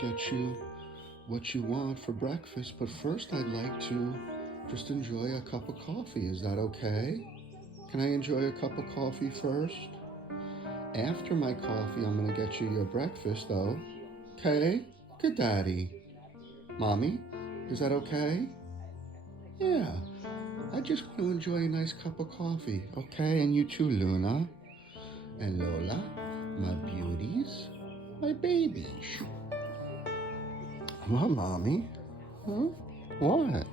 get you what you want for breakfast, but first I'd like to just enjoy a cup of coffee. Is that okay? Can I enjoy a cup of coffee first? After my coffee, I'm gonna get you your breakfast though. Okay? Good daddy. Mommy, is that okay? Yeah, I just want to enjoy a nice cup of coffee, okay? And you too, Luna and Lola, my beauties, my babies. What, Mommy? Huh? What?